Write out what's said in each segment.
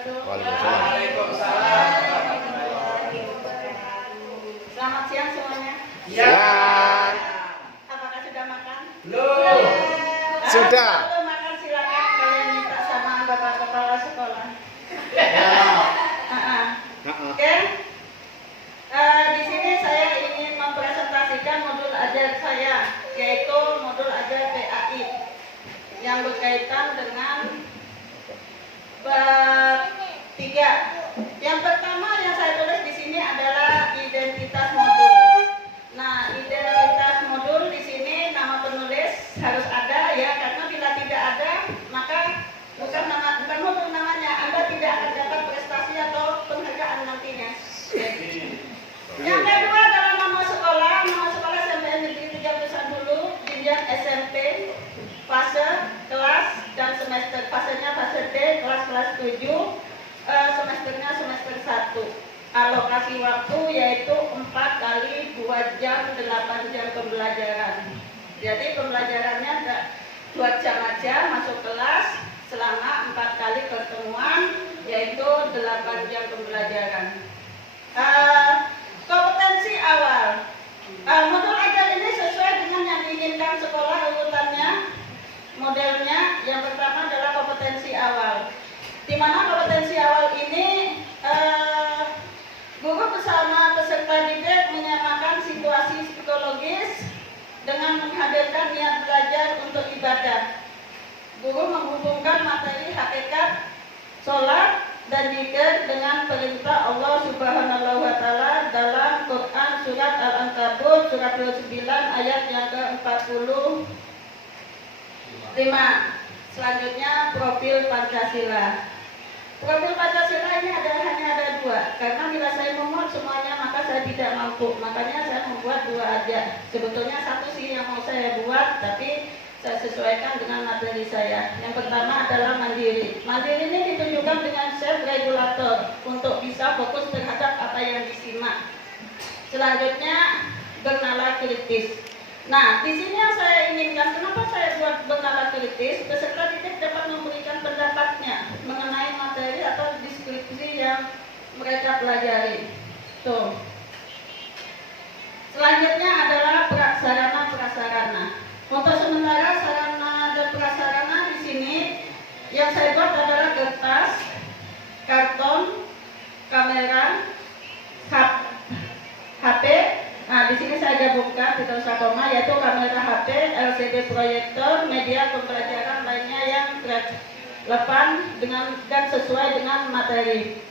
wabarakatuh. Waalaikumsalam. Selamat siang semuanya. Siang. Apakah sudah makan? Belum. Sudah. Kalau makan silakan kalian minta sama Bapak Kepala Sekolah. Oke. Di sini saya ingin mempresentasikan modul ajar saya, yaitu modul ajar PAI yang berkaitan dengan bab 3. Yang pertama yang saya tulis di sini adalah identitas modul. Nah, identitas modul di sini nama penulis harus ada ya, karena bila tidak ada maka bukan modul namanya, Anda tidak akan dapat prestasi atau penghargaan nantinya. Yang kedua adalah nama sekolah. Nama sekolah SMPN Negeri 31 dulu, jenjang SMP, fase, kelas, dan semester. Fasenya fase D, kelas 7, semesternya semester 1. Alokasi waktu yaitu 4 kali 2 jam 8 jam pembelajaran. Jadi pembelajarannya 2 jam aja masuk kelas selama 4 kali pertemuan, yaitu 8 jam pembelajaran. Kompetensi awal. Modul ajar ini sesuai dengan yang diinginkan sekolah urutannya. Modelnya yang pertama adalah kompetensi awal. Di mana kompetensi awal ini guru bersama peserta didik menyamakan situasi psikologis dengan menghadirkan niat belajar untuk ibadah. Guru menghubungkan materi hakikat sholat dan zikir dengan perintah Allah Subhanahu wa Ta'ala dalam Quran surat Al-Ankabut surat 29 ayat yang ke-45. Selanjutnya profil Pancasila. Profil Pancasila ini hanya ada 2, karena bila saya memuat semuanya maka saya tidak mampu. Makanya saya membuat 2 aja. Sebetulnya 1 sih yang mau saya buat, tapi saya sesuaikan dengan materi saya. Yang pertama adalah mandiri. Mandiri ini ditunjukkan dengan self regulator untuk bisa fokus terhadap apa yang disimak. Selanjutnya bernalar kritis. Nah, di sini yang saya inginkan, kenapa saya buat bernalar kritis? Peserta didik dapat memberikan pendapatnya mengenai materi atau deskripsi yang mereka pelajari. Tuh. Selanjutnya adalah sarana-prasarana. Untuk sementara sarana dan prasarana di sini yang saya buat adalah kertas, karton, kamera, HP. Nah, di sini saya gabungkan tidak usah koma, yaitu kamera HP, LCD proyektor, media pembelajaran lainnya yang relevan dengan dan sesuai dengan materi.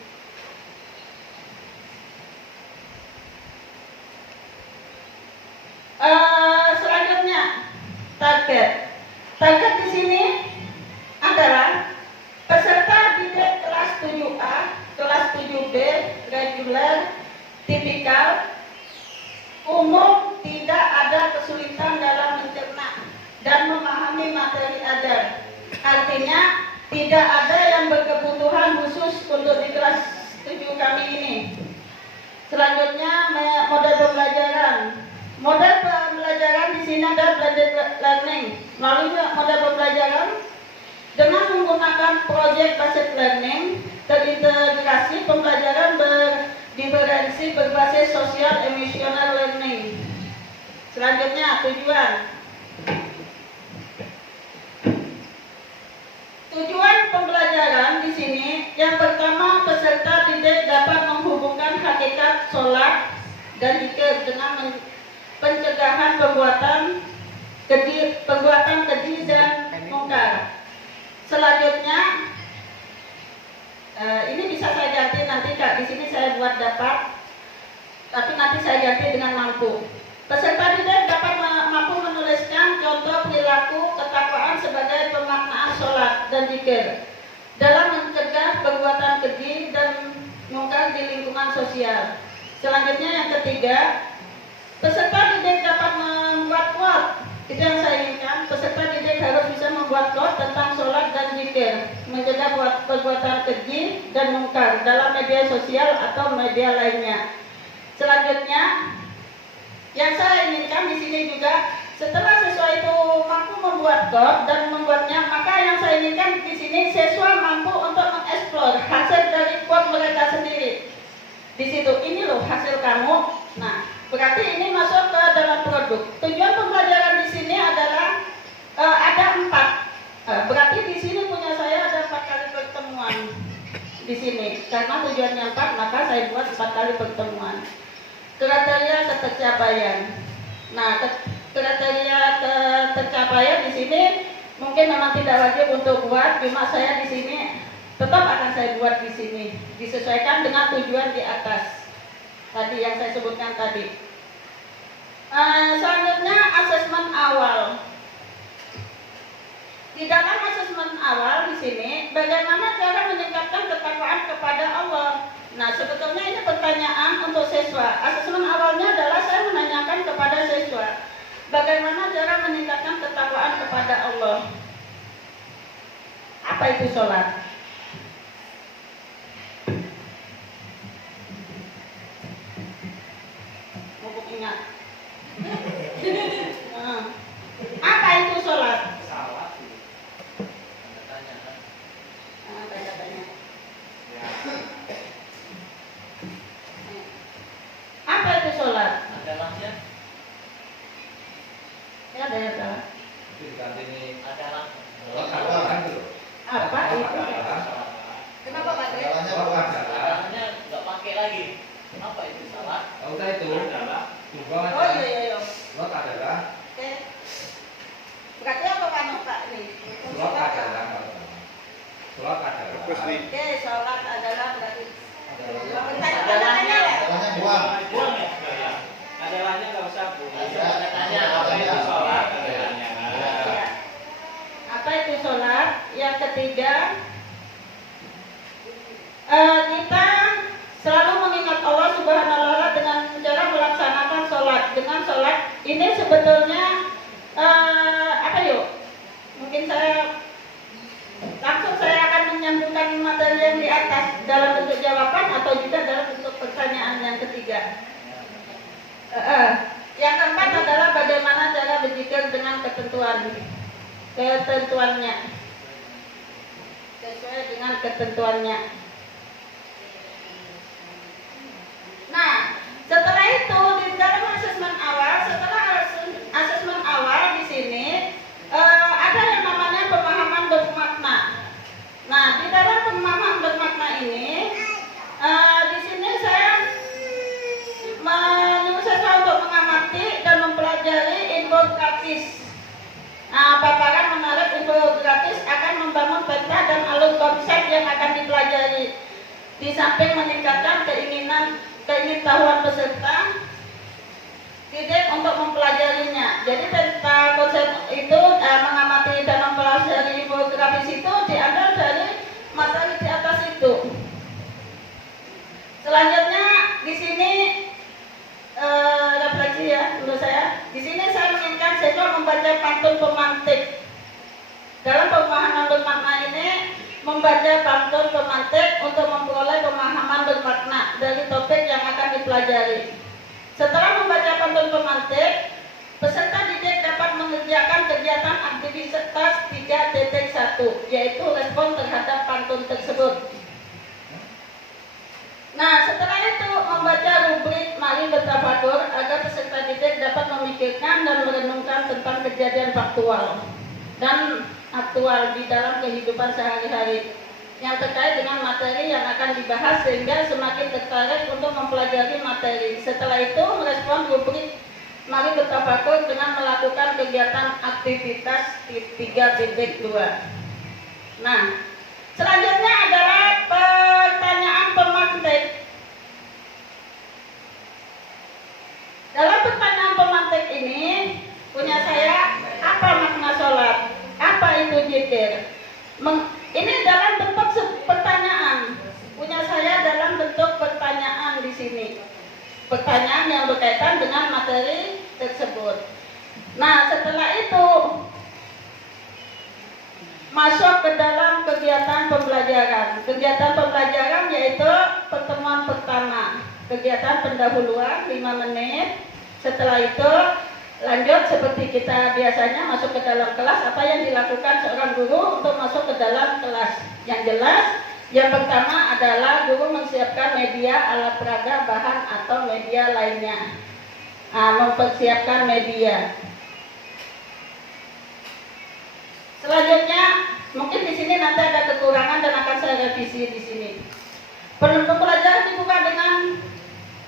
Selanjutnya target di sini adalah peserta didik kelas 7A, kelas 7B, reguler, tipikal, umum, tidak ada kesulitan dalam mencerna dan memahami materi ajar. Artinya tidak ada yang berkebutuhan khusus untuk di kelas 7 kami ini. Selanjutnya model pembelajaran. Model pembelajaran di sini ada blended learning. Melalui model pembelajaran dengan menggunakan project based learning terintegrasi pembelajaran berdiferensi berbasis social emotional learning. Selanjutnya tujuan pembelajaran di sini yang pertama peserta didik dapat menghubungkan hakikat sholat dan zikir dengan pencegahan perbuatan keji dan mungkar. Selanjutnya ini bisa saya ganti nanti Kak, di sini saya buat dapat, tapi nanti saya ganti dengan mampu. Peserta didik dapat mampu menuliskan contoh perilaku ketakwaan sebagai pemaknaan sholat dan zikir dalam mencegah perbuatan keji dan mungkar di lingkungan sosial. Selanjutnya yang ketiga, peserta didik dapat membuat quote. Itu yang saya inginkan. Peserta didik harus bisa membuat quote tentang sholat dan zikir, mencegah perbuatan keji dan mungkar dalam media sosial atau media lainnya. Selanjutnya, yang saya inginkan di sini juga setelah siswa itu mampu membuat quote dan membuatnya, maka yang saya inginkan di sini siswa mampu untuk mengeksplor hasil sini. Karena tujuannya 4, maka saya buat 4 kali pertemuan. Kriteria ketercapaian. Nah, kriteria ketercapaian di sini mungkin memang tidak wajib untuk buat, cuma saya di sini tetap akan saya buat di sini, disesuaikan dengan tujuan di atas tadi yang saya sebutkan tadi. Selanjutnya asesmen awal. Di dalam asesmen awal di sini, bagaimana cara meningkatkan ketakwaan kepada Allah? Nah, sebetulnya ini pertanyaan untuk siswa. Asesmen awalnya adalah saya menanyakan kepada siswa, bagaimana cara meningkatkan ketakwaan kepada Allah? Apa itu sholat? Mau ingat? Apa itu sholat? Tanya-tanya. Apa itu sholat? Adalahnya Ya, ada ya, ada. adalah Apa itu? Kenapa Pak Dre? adalahnya nggak pakai lagi. Apa itu salah? Oh iya. Oke. Berarti apa Pak Pak nih? Oke, sholat adalah berarti. Tanya-tanya ya. Buang ya? Adalahnya nggak usah bu. Tanya Apa itu sholat? Adalahnya. Ya. Apa itu sholat? Yang ketiga, kita selalu mengingat Allah Subhanahu wa Ta'ala dengan cara melaksanakan sholat. Dengan sholat ini sebetulnya apa yuk? Mungkin saya akan menyambungkan materi yang di atas dalam bentuk jawaban atau juga dalam bentuk pertanyaan yang ketiga. Yang keempat adalah bagaimana cara berzikir dengan ketentuannya, sesuai dengan ketentuannya. Nah, setelah itu di dalam asesmen awal di sini ada yang namanya pemahaman bermakna. Nah, di dalam pemahaman bermakna ini di sini saya menyuruh siswa untuk mengamati dan mempelajari infografis. Nah, paparan menarik infografis akan membangun peta dan alur konsep yang akan dipelajari. Di samping meningkatkan keingintahuan peserta, didik untuk mempelajarinya. Jadi tentang konsep itu mengamati dan mempelajari infografis itu diambil dari materi di atas itu. Selanjutnya di sini refleksi ya menurut saya. Di sini saya menginginkan siswa membaca pantun pemantik. Dalam pemahaman bermakna ini membaca pantun pemantik untuk memperoleh pemahaman bermakna dari topik yang akan dipelajari. Setelah membaca pantun pemantik, peserta didik dapat mengerjakan kegiatan aktivitas 3.1, yaitu respon terhadap pantun tersebut. Nah, setelah itu membaca rubrik Mari Bertafakur agar peserta didik dapat memikirkan dan merenungkan tentang kejadian faktual dan aktual di dalam kehidupan sehari-hari yang terkait dengan materi yang akan dibahas sehingga semakin tertarik untuk mempelajari materi. Setelah itu merespon rubrik Mari Bertafakur dengan melakukan kegiatan aktivitas 3.2. Nah, selanjutnya adalah pertanyaan pemantik. Dalam pertanyaan pemantik ini punya saya, apa makna sholat? Apa itu zikir? Ini dalam bentuk pertanyaan. Punya saya dalam bentuk pertanyaan di sini. Pertanyaan yang berkaitan dengan materi tersebut. Nah, setelah itu masuk ke dalam kegiatan pembelajaran. Kegiatan pembelajaran yaitu pertemuan pertama. Kegiatan pendahuluan 5 menit. Setelah itu lanjut seperti kita biasanya masuk ke dalam kelas. Apa yang dilakukan seorang guru untuk masuk ke dalam kelas? Yang jelas, yang pertama adalah guru menyiapkan media, alat peraga, bahan atau media lainnya. Mempersiapkan media. Selanjutnya, mungkin di sini nanti ada kekurangan dan akan saya revisi di sini. Pembelajaran dibuka dengan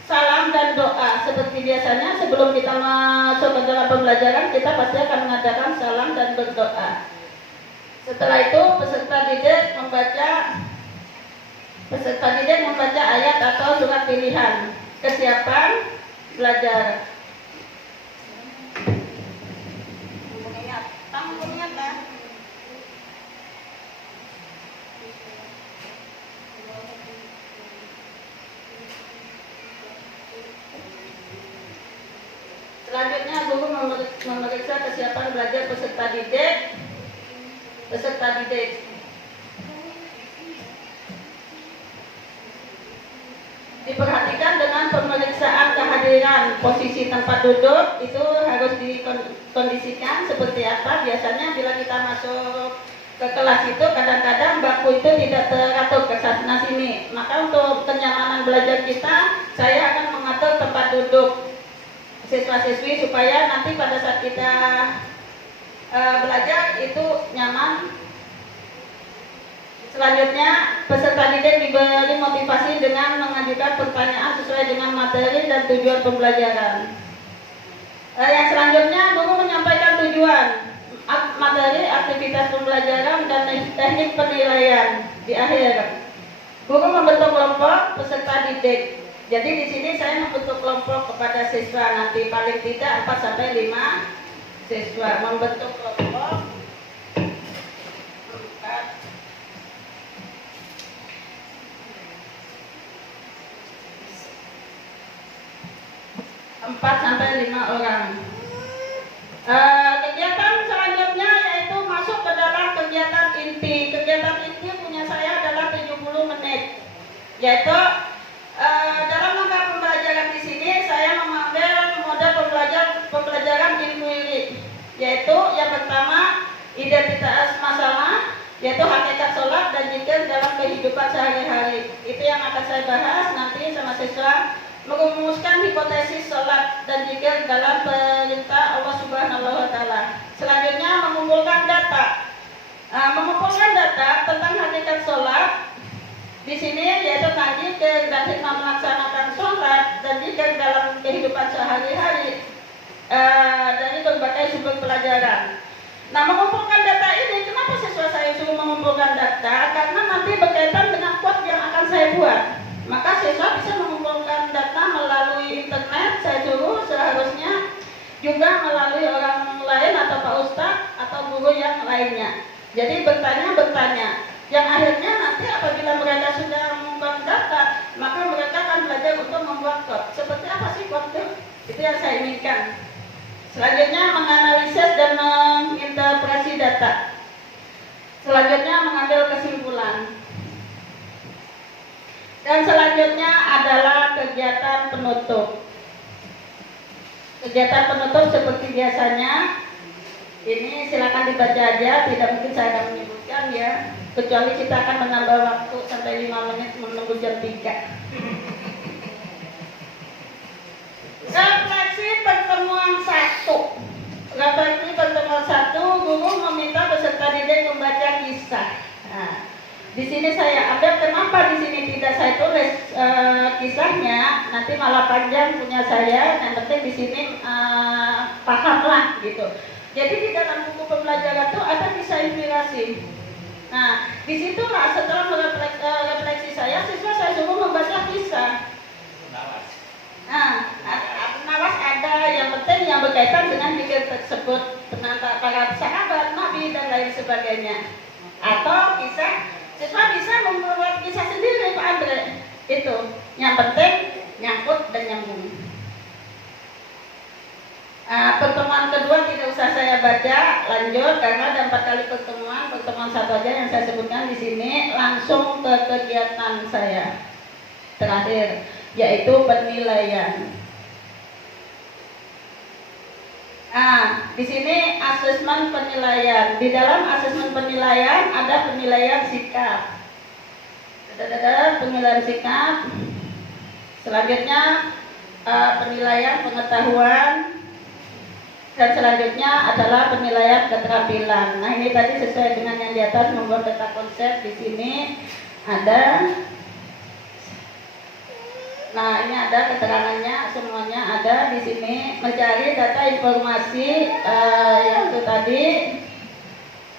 salam dan doa. Seperti biasanya sebelum kita masuk ke dalam pembelajaran, kita pasti akan mengadakan salam dan berdoa. Setelah itu peserta didik membaca ayat atau surat pilihan. Kesiapan belajar. Selanjutnya guru memeriksa kesiapan belajar peserta didik. Diperhatikan dengan pemeriksaan kehadiran, posisi tempat duduk itu harus dikondisikan seperti apa. Biasanya bila kita masuk ke kelas itu kadang-kadang bangku itu tidak teratur ke sana sini. Maka untuk kenyamanan belajar kita, saya akan mengatur tempat duduk siswa-siswi supaya nanti pada saat kita belajar itu nyaman. Selanjutnya, peserta didik diberi motivasi dengan mengajukan pertanyaan sesuai dengan materi dan tujuan pembelajaran. Yang selanjutnya, guru menyampaikan tujuan, materi, aktivitas pembelajaran, dan teknik penilaian. Di akhir, guru membentuk kelompok peserta didik. Jadi di sini saya membentuk kelompok kepada siswa, nanti paling tidak 4 sampai 5 siswa. Membentuk kelompok 4 sampai 5 orang. Kegiatan selanjutnya yaitu masuk ke dalam kegiatan inti. Kegiatan inti punya saya adalah 70 menit. Yaitu dalam rangka pembelajaran di sini saya mengambil model pembelajaran inquiry, yaitu yang pertama identitas masalah, yaitu hakikat sholat dan zikir dalam kehidupan sehari-hari. Itu yang akan saya bahas nanti sama siswa, merumuskan hipotesis sholat dan zikir dalam perintah Allah Subhanahu wa Ta'ala. Selanjutnya mengumpulkan data. Mengumpulkan data tentang hakikat sholat di sini yaitu tadi dan hikmah melaksanakan sholat dan zikir dalam kehidupan sehari-hari dari berbagai sumber pelajaran. Nah, mengumpulkan data ini, kenapa siswa saya suruh mengumpulkan data? Karena nanti berkaitan dengan quote yang akan saya buat. Maka siswa bisa mengumpulkan data melalui internet, saya suruh seharusnya juga melalui orang lain atau Pak Ustadz atau guru yang lainnya. Jadi bertanya, yang akhirnya nanti apabila mereka sudah mengumpulkan data, maka mereka akan belajar untuk membuat quote. Seperti apa sih quote itu? Itu yang saya inginkan. Selanjutnya menganalisis dan menginterpretasi data. Selanjutnya mengambil kesimpulan. Dan selanjutnya adalah kegiatan penutup. Kegiatan penutup seperti biasanya, ini silakan dibaca aja, tidak mungkin saya akan menyebutkan ya, kecuali kita akan menambah waktu sampai 5 menit menunggu jam 3. Refleksi pertemuan 1. Refleksi pertemuan 1, guru meminta peserta didik membaca kisah. Nah, di sini saya ambil, kenapa di sini tidak saya tulis kisahnya, nanti malah panjang punya saya, yang penting di sini pahamlah gitu. Jadi di dalam buku pembelajaran itu ada kisah inspirasi. Nah, disitulah setelah refleksi saya, siswa saya suruh membaca kisah. Nah, nawas ada, yang penting yang berkaitan dengan zikir tersebut, tentang para sahabat, nabi dan lain sebagainya. Atau kisah, siswa bisa membuat kisah sendiri Pak Andre. Itu, yang penting nyangkut dan nyambung. Pertemuan kedua tidak usah saya baca, lanjut karena ada 4 kali pertemuan 1 aja yang saya sebutkan di sini, langsung ke kegiatan saya terakhir, yaitu penilaian. Di sini asesmen penilaian. Di dalam asesmen penilaian ada penilaian sikap. Ada penilaian sikap. Selanjutnya penilaian pengetahuan. Dan selanjutnya adalah penilaian keterampilan. Nah, ini tadi sesuai dengan yang di atas membuat data konsep. Di sini ada Nah, ini ada keterangannya, semuanya ada di sini. Mencari data informasi yang itu tadi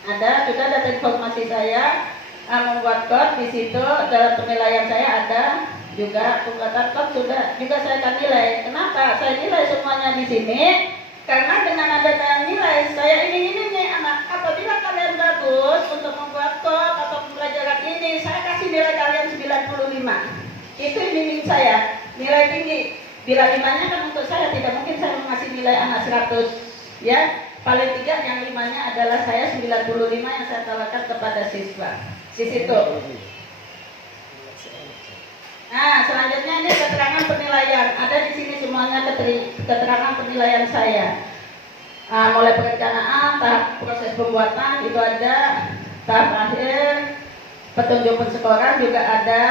ada juga data informasi saya, membuat code di situ. Dalam penilaian saya ada juga pembuatan code sudah juga saya akan nilai. Kenapa saya nilai semuanya di sini? Karena dengan adanya nilai saya ingin nih anak, apabila kalian bagus untuk membuat code atau pembelajaran ini, saya kasih nilai kalian 95. Itu iming saya, nilai tinggi. Bila 5-nya kan untuk saya, tidak mungkin saya mengasih nilai anak 100, ya. Paling tidak yang 5-nya adalah saya 95 yang saya tawarkan kepada siswa. Di situ. Nah, selanjutnya ini keterangan penilaian. Ada di sini semuanya keterangan penilaian saya. Mulai perencanaan, tahap proses pembuatan itu ada, tahap akhir, petunjuk penskoran juga ada.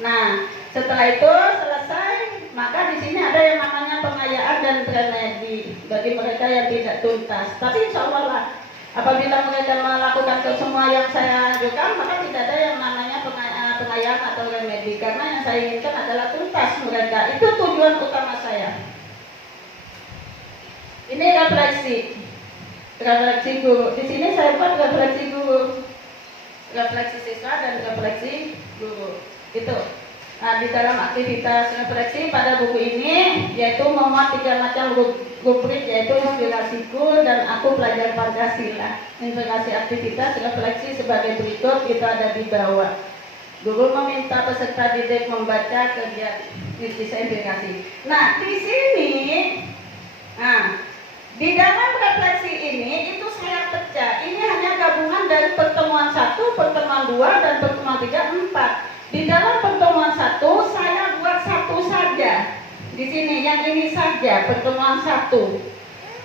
Nah, setelah itu selesai, maka di sini ada yang namanya pengayaan dan remedi bagi mereka yang tidak tuntas. Tapi insya Allah lah, apabila mereka melakukan ke semua yang saya ajukan, maka tidak ada yang namanya pengayaan atau remedi, karena yang saya inginkan adalah tuntas mereka. Itu tujuan utama saya. Ini refleksi guru. Di sini saya buat refleksi guru, refleksi siswa dan refleksi guru. Itu. Nah, di dalam aktivitas refleksi pada buku ini yaitu memuat 3 macam rubrik, yaitu inspirasiku dan aku pelajar Pancasila. Inspirasi aktivitas refleksi sebagai berikut, itu ada di bawah. Guru meminta peserta didik membaca kegiatan inspirasi. Nah, di sini, di dalam refleksi ini itu saya pecah. Ini hanya gabungan dari pertemuan 1, pertemuan 2, dan pertemuan 3, 4. Di dalam pertemuan 1 saya buat 1 saja. Di sini yang ini saja pertemuan 1.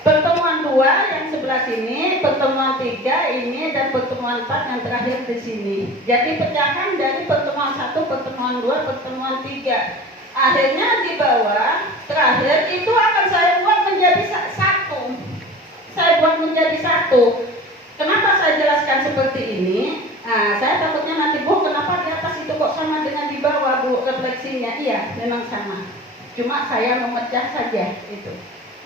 Pertemuan 2 yang sebelah sini, pertemuan 3 ini, dan pertemuan 4 yang terakhir di sini. Jadi pecahan dari pertemuan 1, pertemuan 2, pertemuan 3. Akhirnya di bawah terakhir itu akan saya buat menjadi 1. Saya buat menjadi 1. Kenapa saya jelaskan seperti ini? Nah, saya takutnya nanti, Bu, kenapa di atas itu kok sama dengan di bawah, Bu, refleksinya? Iya, memang sama. Cuma saya memecah saja itu.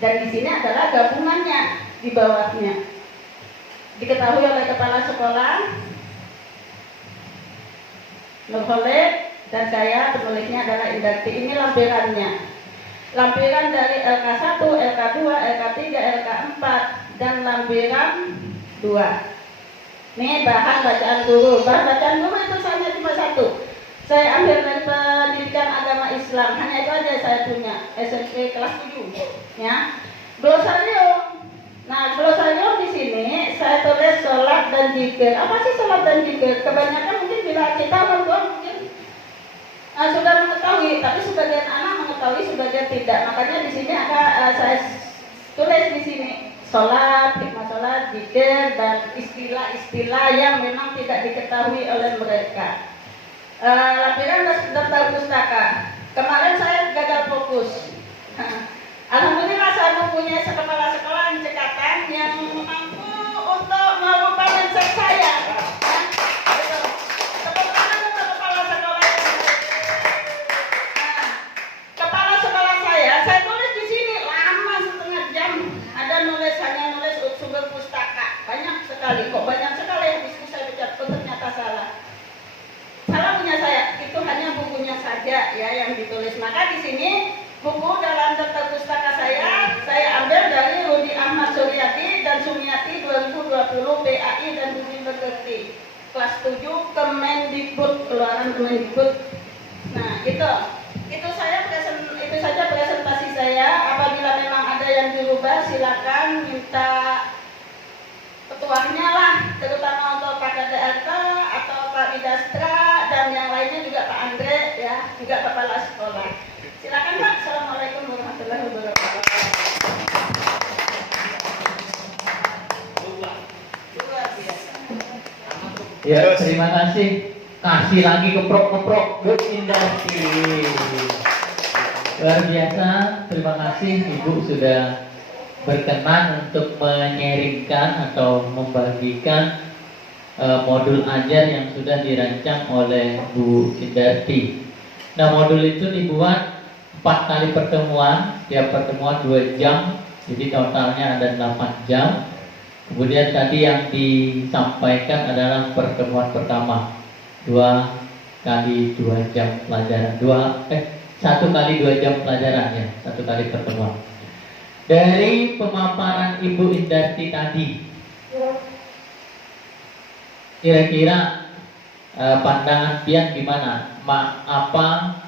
Dan di sini adalah gabungannya di bawahnya. Diketahui oleh kepala sekolah, Nurholik, dan saya penulisnya adalah Indarti. Ini lampirannya. Lampiran dari LK1, LK2, LK3, LK4, dan lampiran 2. Ini bahan bacaan guru. Bahan bacaan guru itu hanya cuma 1. Saya ambil dari pendidikan agama Islam. Hanya itu aja saya punya. SMP kelas 7. Ya. Glosarium. Nah, glosarium di sini saya tulis sholat dan zikir. Apa sih sholat dan zikir? Kebanyakan mungkin bila kita orang tua mungkin sudah mengetahui, tapi sebagian anak mengetahui, sebagian tidak. Makanya di sini ada saya tulis di sini. Sholat, hikmah sholat, zikir, dan istilah-istilah yang memang tidak diketahui oleh mereka. Lampiran daftar pustaka. Kemarin saya gagal fokus. Alhamdulillah saya mempunyai kepala sekolah yang cekatan yang mampu untuk melakukan mindset saya. Kepala sekolah saya tulis di sini lama setengah jam. Hanya nulis sumber pustaka, banyak sekali, kok banyak sekali yang diskusi saya baca, ternyata salah punya saya, itu hanya bukunya saja ya yang ditulis. Maka di sini buku dalam daftar pustaka saya ambil dari Rudi Ahmad Suryadi dan Sumiati 2020 PAI dan Budi Pekerti kelas 7 Kemendikbud, keluaran Kemendikbud. Nah itu saja presentasi saya. Apabila memang ada yang dirubah silakan minta ketuanya lah, terutama untuk Pak KDRT atau Pak Widastra dan yang lainnya juga Pak Andre ya, juga kepala sekolah. Silakan Pak. Assalamualaikum warahmatullahi wabarakatuh. Luar biasa. Ya, terima kasih. Kasih lagi keprok-keprok Bu Indarti. Luar biasa, terima kasih Ibu sudah berkenan untuk menyaringkan atau membagikan modul ajar yang sudah dirancang oleh Bu Indarti. Nah, modul itu dibuat 4 kali pertemuan, tiap pertemuan 2 jam, jadi totalnya ada 8 jam. Kemudian tadi yang disampaikan adalah pertemuan pertama 2 kali 2 jam pelajaran, 1 kali 2 jam pelajaran ya, 1 kali pertemuan. Dari pemaparan Ibu Indarti tadi, kira-kira pandangan Pian gimana? Apa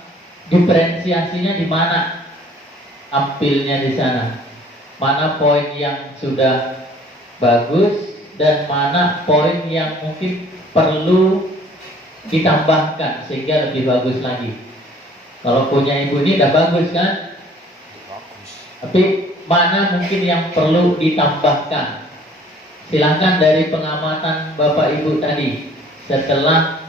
diferensiasinya di mana? Ambilnya di sana. Mana poin yang sudah bagus dan mana poin yang mungkin perlu ditambahkan sehingga lebih bagus lagi. Kalau punya ibu ini udah bagus kan? Bagus. Tapi mana mungkin yang perlu ditambahkan? Silahkan dari pengamatan Bapak Ibu tadi setelah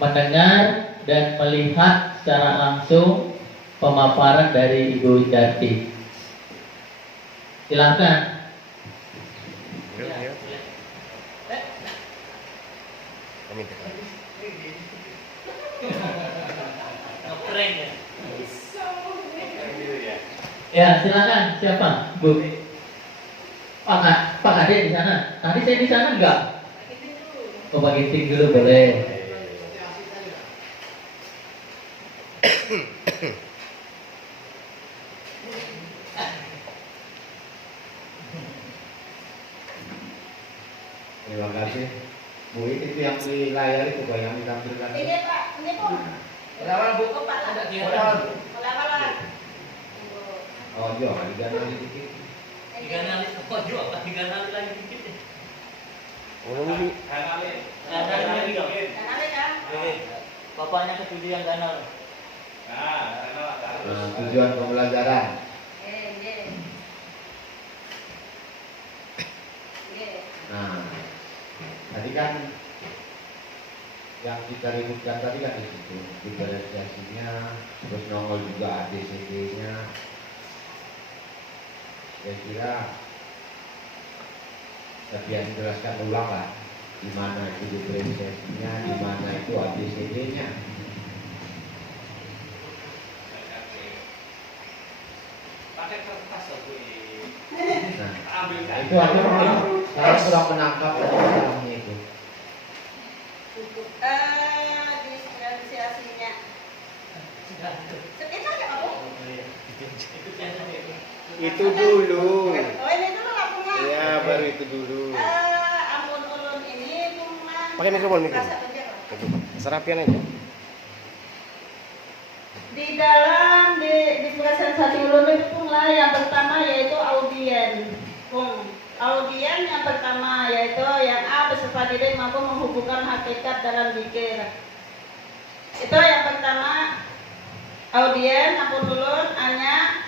mendengar dan melihat secara langsung pemaparan dari Ibu Indarti. Silahkan. Ya, silakan. Siapa? Bu. Pak Kade di sana. Tadi saya di sana enggak? Oh, bagi ting dulu boleh. Terima kasih. Bu, itu yang di layar itu Pak yang ditampilkan. Ini Pak, ini pun. Berapa Bu? Pak, ada Di Mulai. Oh, iya, diganti dikit. Diganali, kok juga diganali lagi dikit ya? Kanalin. Ganali lagi dong. Kenapa kan? Bapaknya ketujuh yang ganal. Nah, tujuan pembelajaran. Nah, tadi kan yang kita ributkan tadi kan di situ diferensiasinya, terus nongol juga ABCD-nya. Saya kira Sapian jelaskan ulang lah di mana itu diferensiasinya, di mana itu ABCD-nya. Pakai kertas Bu. Nah, itu aku saya kurang menangkap dalamnya itu. Diferensiasinya. Sekitar ya kamu? Itu dulu. Oh ini dulu lah bunga. Ya, baru itu dulu. Ampun ulun ini bunga. Pakai mikrofon. Rasa penjara. Serapian aja. Di dalam diferensiasi ulun itu bunga yang pertama yaitu audien. Audien yang pertama yaitu yang A beserta didik mampu menghubungkan hakikat dalam zikir. Itu yang pertama audien, ampun ulun, hanya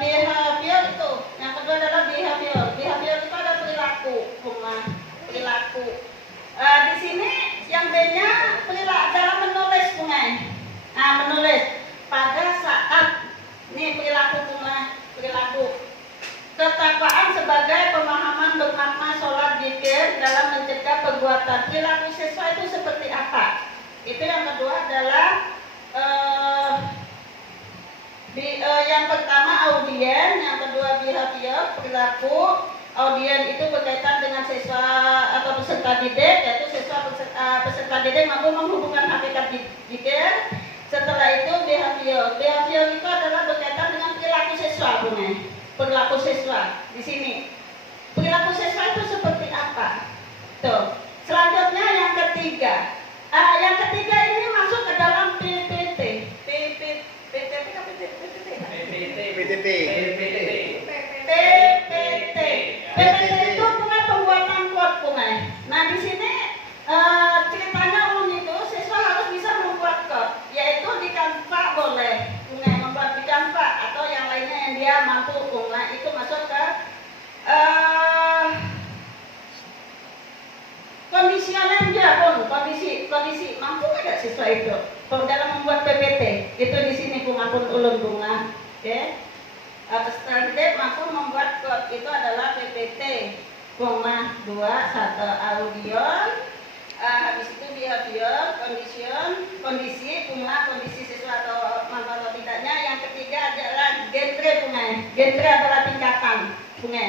behavior itu. Yang kedua adalah behavior. Behavior itu ada perilaku, perilaku. Di sini yang B-nya perilaku dalam menulis menulis pada saat ini perilaku. Ketakwaan sebagai pemahaman bermakna sholat zikir dalam mencegah perbuatan. Perilaku siswa itu seperti apa? Itu yang kedua adalah yang pertama audien, yang kedua behavior, perilaku. Audien itu berkaitan dengan siswa atau peserta didik, yaitu siswa peserta didik mampu menghubungkan hakikat zikir. Setelah itu behavior. Behavior itu adalah berkaitan dengan perilaku siswa, perilaku siswa di sini. Perilaku siswa itu seperti apa? Tuh. Selanjutnya yang ketiga. Yang ketiga ini masuk ke dalam PPT. PPT itu bukan pembuatan quote, Nah di sini ceritanya ulun itu siswa harus bisa membuat quote, yaitu di Canva boleh, membuat di Canva atau yang lainnya yang dia mampu, itu masuk ke kondisioner dia kondisi mampu nggak siswa itu dalam membuat PPT itu di sini ampun ulun bunga, oke? Peserta didik mampu membuat quote itu adalah PPT, 2 1 audion, habis itu behavior, kondisi, genre adalah tingkatan, bunga.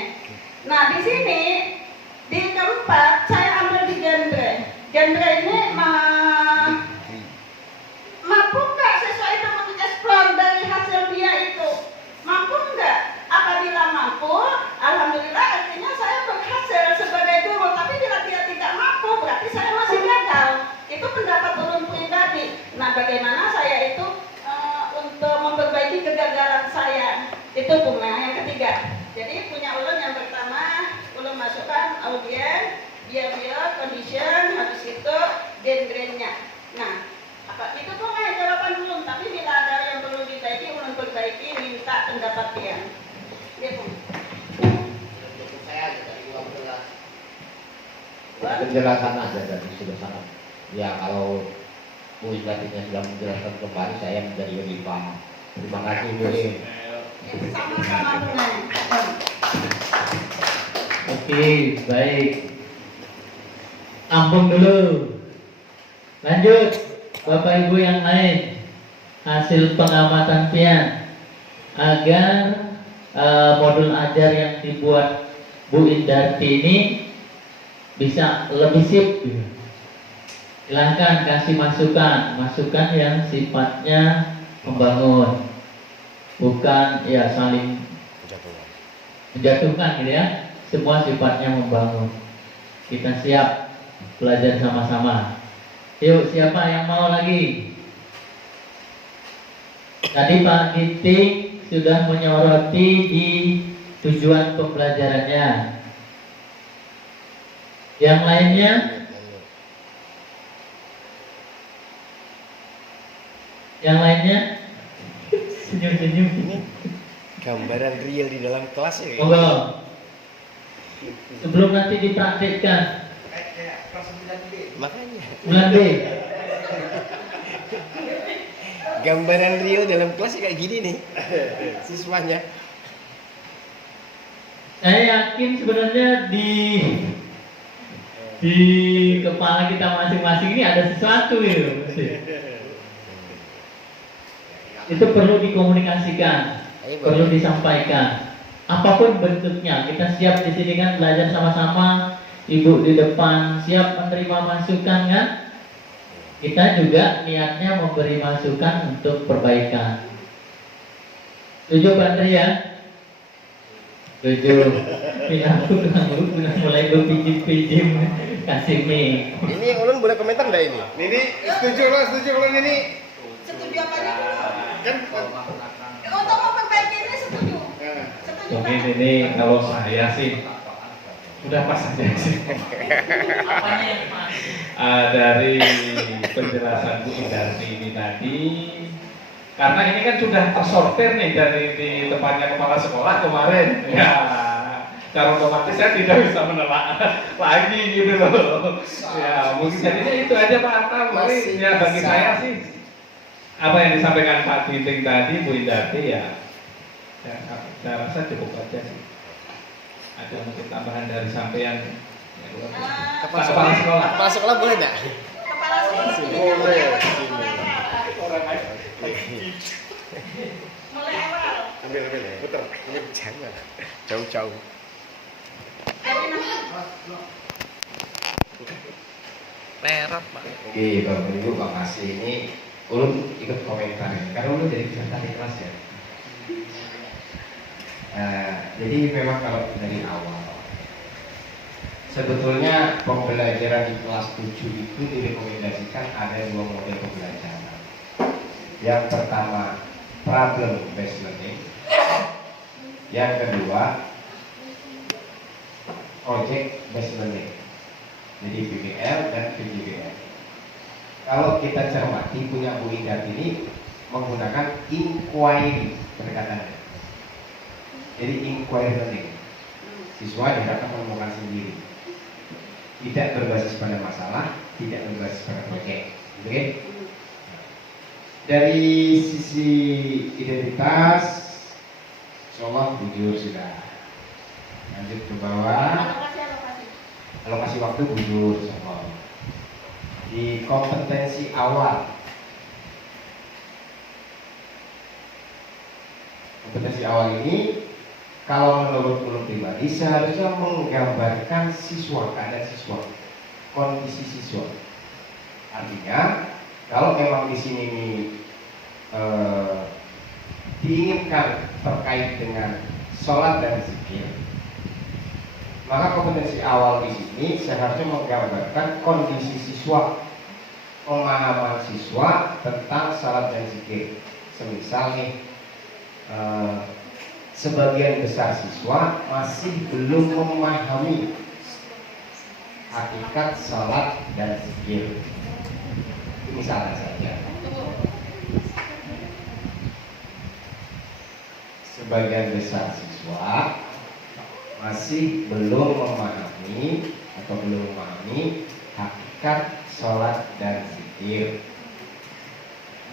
Nah di sini di keempat saya ambil di genre. Genre ini mampu nggak siswa itu mengeksplor dari hasil dia itu? Mampu nggak? Apabila mampu, alhamdulillah artinya saya berhasil sebagai guru. Tapi bila dia tidak mampu, berarti saya masih gagal. Itu pendapat ulun pribadi. Nah, bagaimana saya itu untuk memperbaiki kegagalan saya? Itu bunga yang ketiga. Jadi punya ulun yang pertama, ulun masukkan audien, behavior, condition, habis itu genre-nya. Nah, apa itu tuh nggak jawaban ulun. Tapi bila ada yang perlu diperbaiki, ulun perbaiki, minta pendapat dia. Dia pun. Saya dari uang kelas. Penjelasan aja dari sudah sangat. Ya kalau Bu Ibrahimnya sudah menjelaskan kembali, saya menjadi lebih paham. Terima kasih Bu. Sama-sama bunga. Oke, baik. Ampun dulu. Lanjut, Bapak Ibu yang lain. Hasil pengamatan pian agar modul ajar yang dibuat Bu Indarti ini bisa lebih sip. Silahkan kasih masukan yang sifatnya membangun, bukan ya saling menjatuhkan gitu ya. Semua sifatnya membangun. Kita siap belajar sama-sama. Yuk, siapa yang mau lagi? Tadi Pak Giting sudah menyoroti di tujuan pembelajarannya. Yang lainnya? Yang lainnya? Senyum-senyum. Gambaran real di dalam kelas ya. Monggo. Sebelum nanti dipraktikkan. Kayak kelas 9 B. Makanya Bulan B. gambaran real dalam kelas ya kayak gini nih siswanya. Saya yakin sebenarnya di kepala kita masing-masing ini ada sesuatu gitu. Itu perlu dikomunikasikan, perlu disampaikan. Apapun bentuknya, kita siap di sini kan belajar sama-sama. Ibu di depan siap menerima masukan kan? Kita juga niatnya memberi masukan untuk perbaikan. Setuju Pak Andri ya? Setuju. Aku udah mulai berpijim-pijim kasih mie. Ini ulun boleh komentar enggak ini? Ini setuju loh ini. Setuju apanya? Kan Untuk memperbaiki ini setuju. Setuju Oke, Pak? ini kalau saya sih udah pas aja sih. Apanya yang pas? Dari penjelasan Bu Indarti ini tadi, karena ini kan sudah tersortir nih dari di tempatnya kepala sekolah kemarin, ya, karena otomatis saya tidak bisa menelak lagi gitu loh. Ya, mungkin jadinya itu aja Pak Arta. Mungkin ya bagi saya sih apa yang disampaikan Pak Giting tadi, Bu Indarti ya, saya rasa cukup aja sih. Ada mungkin tambahan dari sampean. Kepala sekolah. Kepala sekolah boleh enggak? Kepala sekolah Sini. ini Boleh. mulai awal. Ambil ya. Putar. Ini jangan. Jauh-jauh. Jadi Merah, Pak. Oke, Bapak Ibu, makasih. Ini ulun ikut komentar karena ulun jadi peserta di kelas ya. Jadi memang kalau dari awal sebetulnya pembelajaran di kelas 7 itu direkomendasikan ada 2 model pembelajaran. Yang pertama problem based learning, yang kedua project based learning. Jadi PBL dan PJBL. Kalau kita cermati punya Bu Indarti ini menggunakan inquiry pendekatannya. Jadi inquiry learning, siswa diharapkan menemukan sendiri, tidak berbasis pada masalah, tidak berbasis pada proyek. Oke? Dari sisi identitas, insyaallah bujur sudah. Lanjut ke bawah. Alokasi waktu bujur insyaallah. Di kompetensi awal, kompetensi awal ini kalau menurut guru pribadi seharusnya menggambarkan siswa, keadaan siswa, kondisi siswa. Artinya kalau memang di sini diinginkan terkait dengan sholat dan zikir, maka kompetensi awal di sini seharusnya menggambarkan kondisi siswa, pemahaman siswa tentang sholat dan zikir. Semisal nih, sebagian besar siswa masih belum memahami hakikat sholat dan zikir. Misalnya saja, sebagian besar siswa masih belum memahami hakikat sholat dan zikir.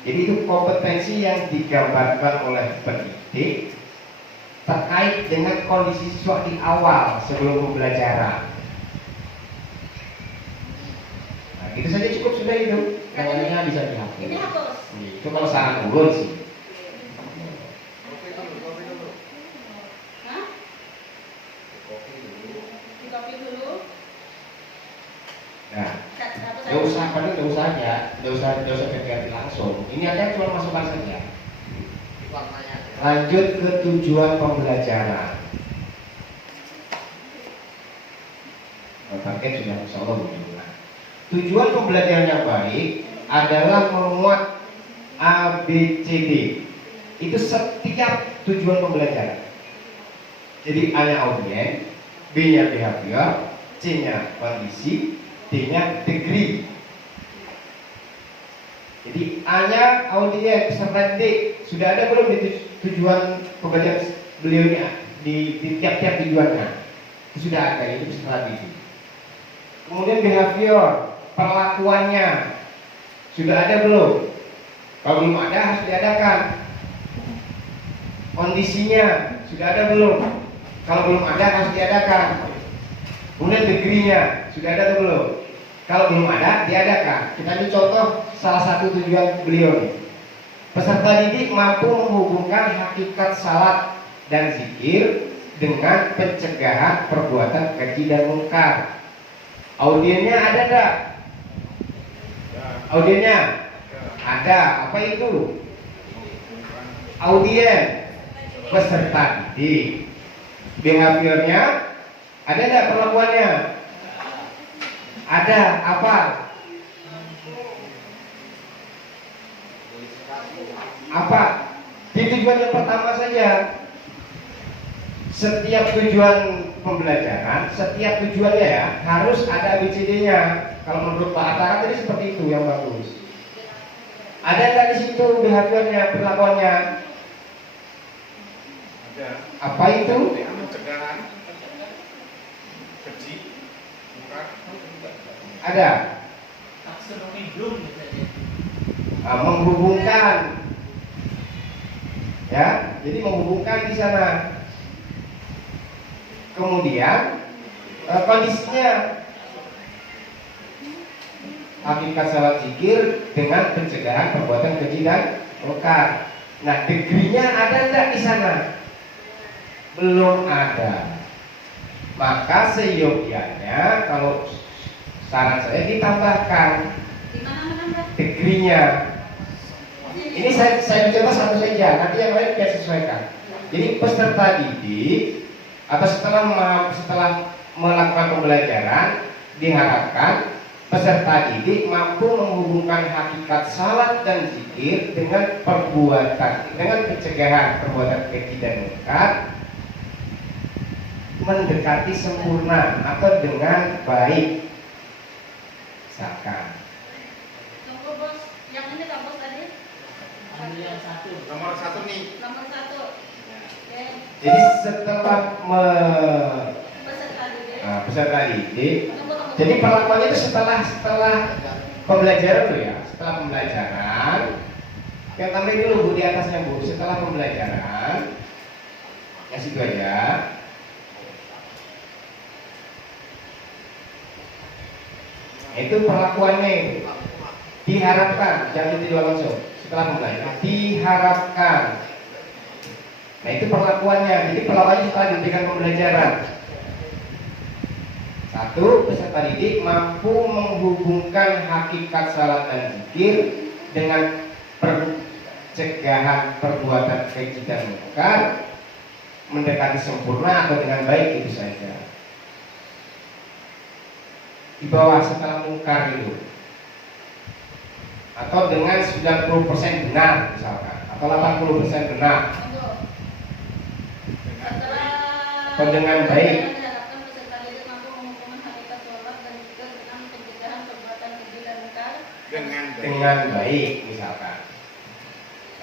Jadi itu kompetensi yang digambarkan oleh pendidik terkait dengan kondisi siswa di awal sebelum pembelajaran. Nah, itu saja cukup sudah itu. Yang lainnya bisa dihapus. Ini hapus. Itu kalau saran ulun sih. Hah? Dikopi dulu. Nah, Hapus nggak usah, padahal nggak usah aja, nggak usah ganti langsung. Ini aja cuma masukan saja. Lanjut ke tujuan pembelajaran. Target sudah insya Allah begitu. Nah, tujuan pembelajaran yang baik adalah memuat ABCD. Itu setiap tujuan pembelajaran. Jadi A-nya audien, B-nya behavior, C-nya kondisi, D-nya degree. Jadi A-nya audien peserta didik. Sudah ada belum di tujuan pembelajaran beliau ini di tiap-tiap tujuannya? Sudah ada, itu peserta didik. Kemudian behavior, perlakuannya sudah ada belum? Kalau belum ada harus diadakan. Kondisinya sudah ada belum? Kalau belum ada harus diadakan. Kemudian degree-nya sudah ada atau belum? Kalau belum ada diadakan. Kita ambil contoh salah satu tujuan beliau nih. Peserta didik mampu menghubungkan hakikat salat dan zikir dengan pencegahan perbuatan keji dan mungkar. Audiennya ada enggak? Audiennya ada. Apa itu? Audien peserta didik. Behaviornya ada enggak, perlakuannya? Ada. Apa? Apa? Di tujuan yang pertama saja. Setiap tujuan pembelajaran, setiap tujuannya ya harus ada ABCD-nya. Kalau menurut Pak Atara tadi seperti itu yang bagus. Ada nggak di situ behaviornya, perlakuannya? Ada. Apa itu? Pencegahan, keji, mungkar. Ada. Taksonomi belum misalnya. Menghubungkan, ya. Jadi menghubungkan di sana. Kemudian kondisinya hakikat salat zikir dengan pencegahan perbuatan keji dan mungkar. Nah, degree-nya ada enggak di sana? Belum ada. Maka seyogyanya kalau saran saya ditambahkan Di mana menambah? degree-nya. Ini saya coba satu saja, nanti yang lain biar sesuaikan. Jadi peserta didik atau setelah melakukan pembelajaran diharapkan peserta didik mampu menghubungkan hakikat salat dan zikir dengan pencegahan perbuatan keji dan mungkar mendekati sempurna atau dengan baik. Misalkan Tunggu bos, yang ini kan bos tadi? Ambil yang satu. Nomor 1 nih. Nomor 1. Oke. jadi setelah Peserta didik. peserta didik, Tunggu. jadi perlakuannya itu setelah pembelajaran tuh ya, setelah pembelajaran. Yang tambahin dulu Bu di atasnya Bu, setelah pembelajaran. Yang situ aja. Itu perlakuannya diharapkan, jangan diluar langsung. Setelah pembelajaran diharapkan Nah itu perlakuannya. Jadi perlakuannya setelah diberikan pembelajaran. Satu, peserta didik mampu menghubungkan hakikat salat dan zikir dengan pencegahan perbuatan keji dan munkar, mendekati sempurna atau dengan baik, itu saja. Di bawah setelah munkar itu, atau dengan 90% benar misalkan, atau 80% benar, atau dengan baik. Dengan baik misalkan.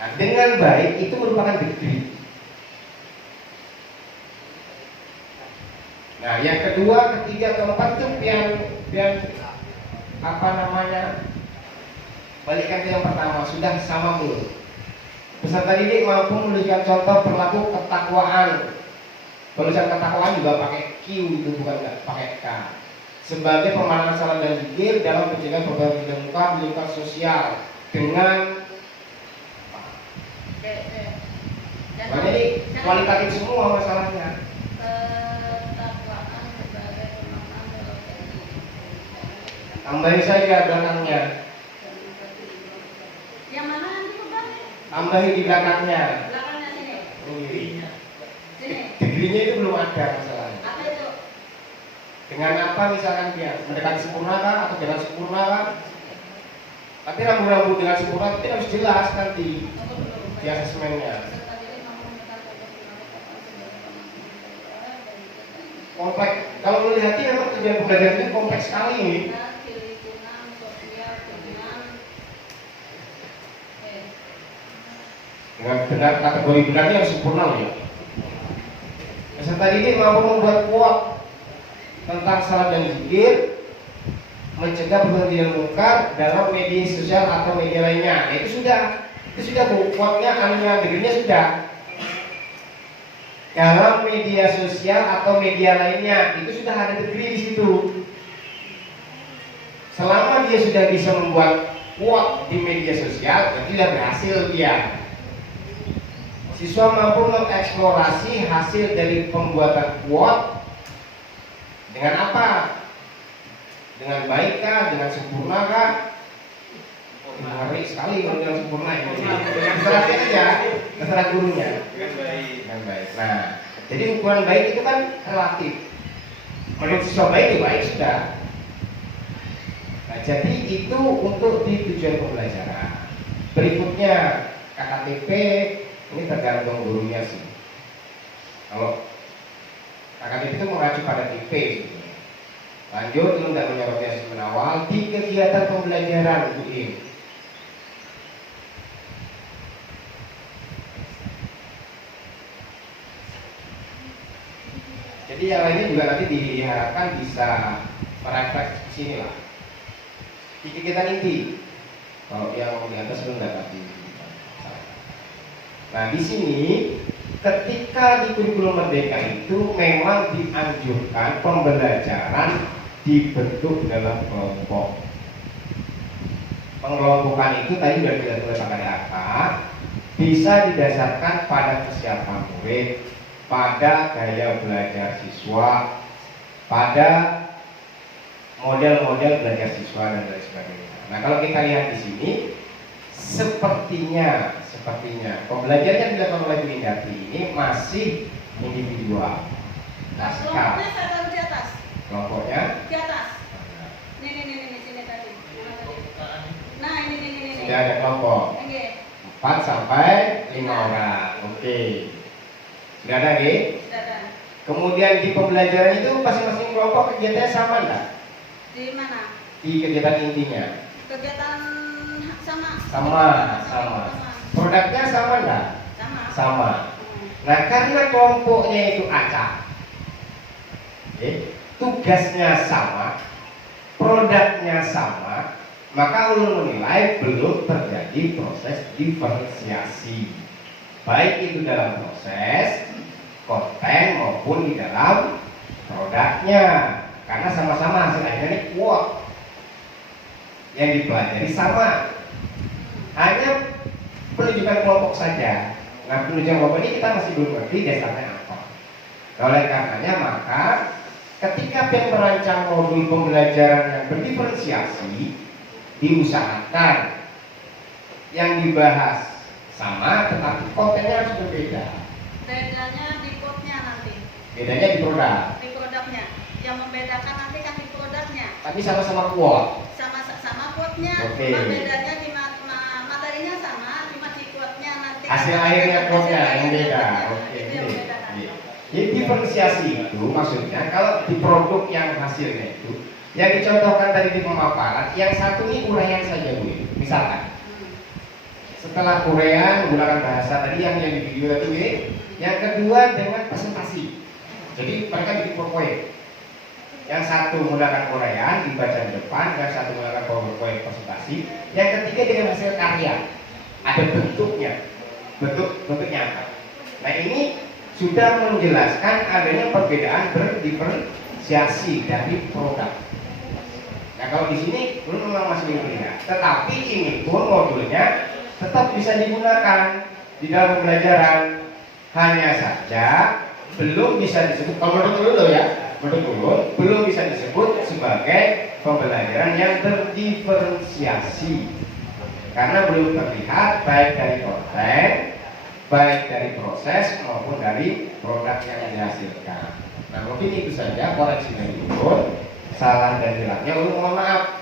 Nah, dengan baik itu merupakan degree. Nah, yang kedua, ketiga, keempat itu pian apa namanya? Balikkan ke yang pertama, sudah sama belum? Peserta didik mampu menuliskan contoh perilaku ketakwaan. Tulisan ketakwaan juga pakai Q, itu bukan pakai K. Sebagai pemahaman salat dan zikir dalam pencegahan perbuatan keji dan munkar di lingkungan sosial dengan makanya ini kualitatif semua masalahnya. Tambahin saja belakangnya. Yang mana nanti Bapak? Tambahin di belakangnya. Belakangnya sini. Ini. Sini. Degree-nya itu belum ada masalahnya. Apa itu? Dengan apa misalkan dia mendekati sempurna kah atau dengan sempurna kah? Tapi rambu-rambu dengan sempurna itu harus jelas nanti di asesmennya. Kompleks. Kalau melihatnya memang tujuan pembelajaran ini kompleks sekali ini. Dengan benar, kategori benarnya harus sempurna loh ya. Peserta didik mampu membuat kuat tentang salat dan zikir, mencegah perbuatan keji dan munkar dalam media sosial atau media lainnya. Nah, itu sudah kuatnya, anunya, degrinya sudah. Dalam media sosial atau media lainnya, itu sudah ada degree di situ. Selama dia sudah bisa membuat kuat di media sosial, berarti sudah berhasil dia. Siswa mampu mengeksplorasi hasil dari pembuatan quote dengan apa? Dengan baik kah? Dengan sempurna kah? Menarik sekali kalau dengan sempurna ini. Terserah aja, terserah gurunya. Dengan baik. Nah, jadi ukuran baik itu kan relatif. Menurut siswa baik, baik sudah. Nah, jadi itu untuk di tujuan pembelajaran. Berikutnya KKTP. Ini tergantung gurunya sih. Kalau KKTP itu mengacu pada IP sebenarnya. Lanjut, itu tidak menyoroti asesmen awal di kegiatan pembelajaran ini. Jadi yang lainnya juga nanti diharapkan bisa merefleksi sini lah. Di kegiatan inti. Kalau yang di atas belum dapat di. Nah, di sini ketika di kurikulum merdeka itu memang dianjurkan pembelajaran dibentuk dalam kelompok. Pengelompokan itu tadi sudah kita tulis pakai apa? Bisa didasarkan pada kesiapan murid, pada gaya belajar siswa, pada model-model belajar siswa dan lain sebagainya. Nah, kalau kita lihat di sini, sepertinya pembelajaran yang dilakukan oleh Bu Indati ini masih individual. Kelompoknya saya taruh di atas. Kelompoknya Di atas. Nih sini tadi. Nah, ini. sudah ada kelompok Oke. 4 sampai 5 orang. Oke. Sudah ada nggih? Sudah ada. Kemudian di pembelajaran itu masing-masing kelompok kegiatannya sama enggak? Di mana? Di kegiatan intinya. Kegiatan sama. Sama. Produknya sama enggak? Sama. Nah, karena kelompoknya itu acak, tugasnya sama, produknya sama, maka ulun menilai belum terjadi proses diferensiasi, baik itu dalam proses konten maupun di dalam produknya, karena sama-sama hasil akhirnya ini kuat, yang dipelajari sama, hanya penunjukan kelompok saja. Nah, penunjang kelompok ini kita masih belum ngerti dasarnya apa. Oleh karenanya maka ketika PEN merancang modul pembelajaran yang berdiferensiasi, diusahakan yang dibahas sama tetapi kontennya harus berbeda. Bedanya di code-nya nanti, Bedanya di produk, di produknya. Yang membedakan nanti kan di produknya. tapi sama-sama kuat. Sama code-nya, Oke. cuma bedanya di materinya sama, cuma di code-nya nanti. Hasil akhirnya kuatnya Hasil yang akhirnya beda. kuotnya, Oke. itu yang membedakan. Iya. Jadi diferensiasi itu maksudnya kalau di produk yang hasilnya itu yang dicontohkan tadi di pemaparan, yang satu ini uraian saja Bu. Misalkan setelah uraian menggunakan bahasa tadi yang di video tadi Bu. Yang kedua dengan presentasi. Jadi mereka bikin PowerPoint. Yang satu menggunakan uraian dibaca di depan, yang satu menggunakan PowerPoint presentasi, yang ketiga dengan hasil karya. Ada bentuknya, bentuk nyata. Nah ini sudah menjelaskan adanya perbedaan berdiferensiasi dari produk. Nah kalau di sini belum memang masih berbeda, tetapi ini pun modulnya tetap bisa digunakan di dalam pembelajaran. Hanya saja belum bisa disebut, kalau menurut dulu ya, menurut dulu belum bisa disebut sebagai pembelajaran yang terdiferensiasi karena belum terlihat baik dari konten, baik dari proses maupun dari produk yang dihasilkan. Nah mungkin itu saja koreksi dari Ulun, salah dan hilangnya Ulun mohon maaf.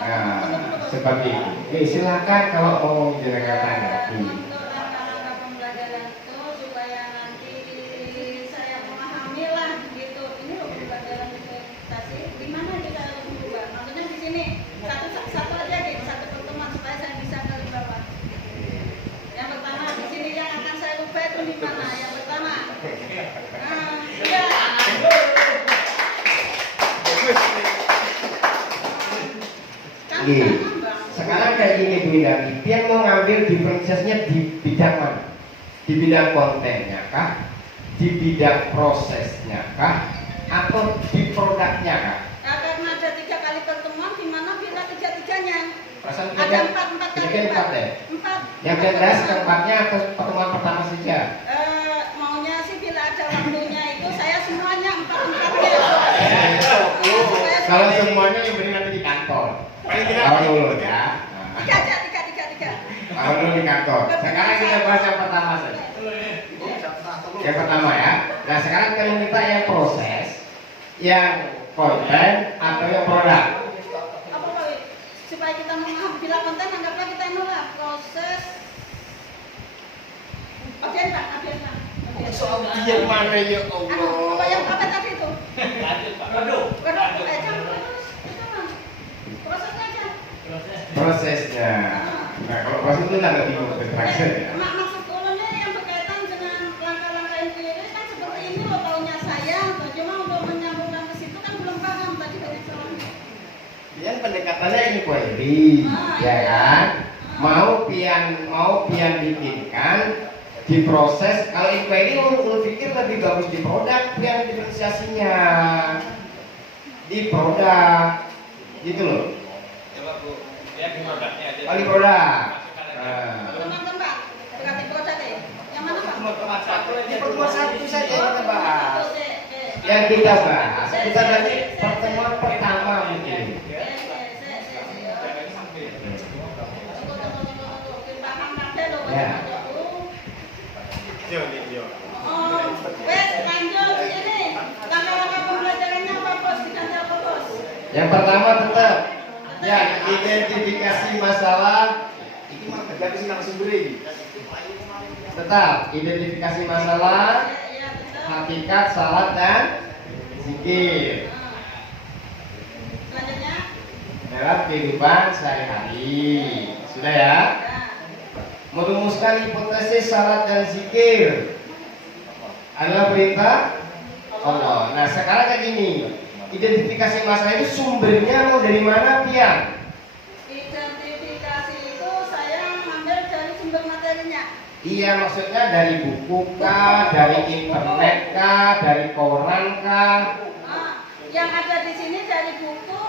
Nah seperti itu. Silakan kalau mau jenengan tanggapi. Untuk langkah-langkah pembelajaran itu supaya nanti saya memahami lah gitu. Ini loh pembelajaran diferensiasi. Di mana kita harus berubah? Maksudnya di sini satu aja gitu, satu pertemuan supaya saya bisa ke bawah. Yang pertama di sini yang akan saya ubah itu di mana? Yang pertama. Iya. Oke. Sekarang kayak gini Bu Indari, dia mau ngambil diferensiasinya di bidang mana? Di bidang kontennya kah? Di bidang prosesnya kah? Atau di produknya kah? Ya, karena ada 3 kali pertemuan, di mana bila tiga-tiganya Perasaan ada empat kali empat deh. 4. Yang bebas keempatnya atau pertemuan pertama saja? Maunya sih bila ada waktunya itu saya semuanya 4-4-nya. Kalau semuanya yang beri nanti di kantor. Kalau dulu ya. Tiga. Kalau dulu di kantor. Sekarang kita bahas yang pertama saja. Yang pertama ya. Nah sekarang kalau kita yang proses, yang konten atau yang produk. Apa Pak? Supaya kita memahami bila konten anggaplah kita nolak proses. Oke Pak. Soal dia mana ya Allah. Apa yang apa tadi itu? Waduh. Prosesnya aja. Prosesnya. Nah kalau proses itu nggak bingung terakhir ya. Maksud ulunnya yang berkaitan dengan langkah-langkah ini kan seperti ini loh taunya saya, cuma untuk menyambungkan ke situ kan belum paham tadi banyak soalnya. Yang pendekatannya inquiry, ya kan? Mau pian bikinkan diproses. Kalau inquiry ulun pikir lebih bagus di produk yang diferensiasinya di produk, gitu loh. Coba Bu, ya di produknya aja. Kali produk. Teman-teman, berarti produk deh. Yang mana Pak? Di pertemuan satu saja yang kita bahas. Yang kita bahas, kita dari pertemuan pertama mungkin. Yang pertama tetap yang identifikasi masalah. Ini mah tergantung sih langsung beri. Tetap identifikasi masalah, hakikat, salat dan zikir dalam kehidupan sehari-hari. Sudah ya? Merumuskan hipotesis salat dan zikir adalah perintah Allah. Nah sekarang kayak gini, identifikasi masalah itu sumbernya mau dari mana Pian? Identifikasi itu saya ambil dari sumber materinya. Iya maksudnya dari buku kah, dari internet kah, dari koran kah? Yang ada di sini dari buku,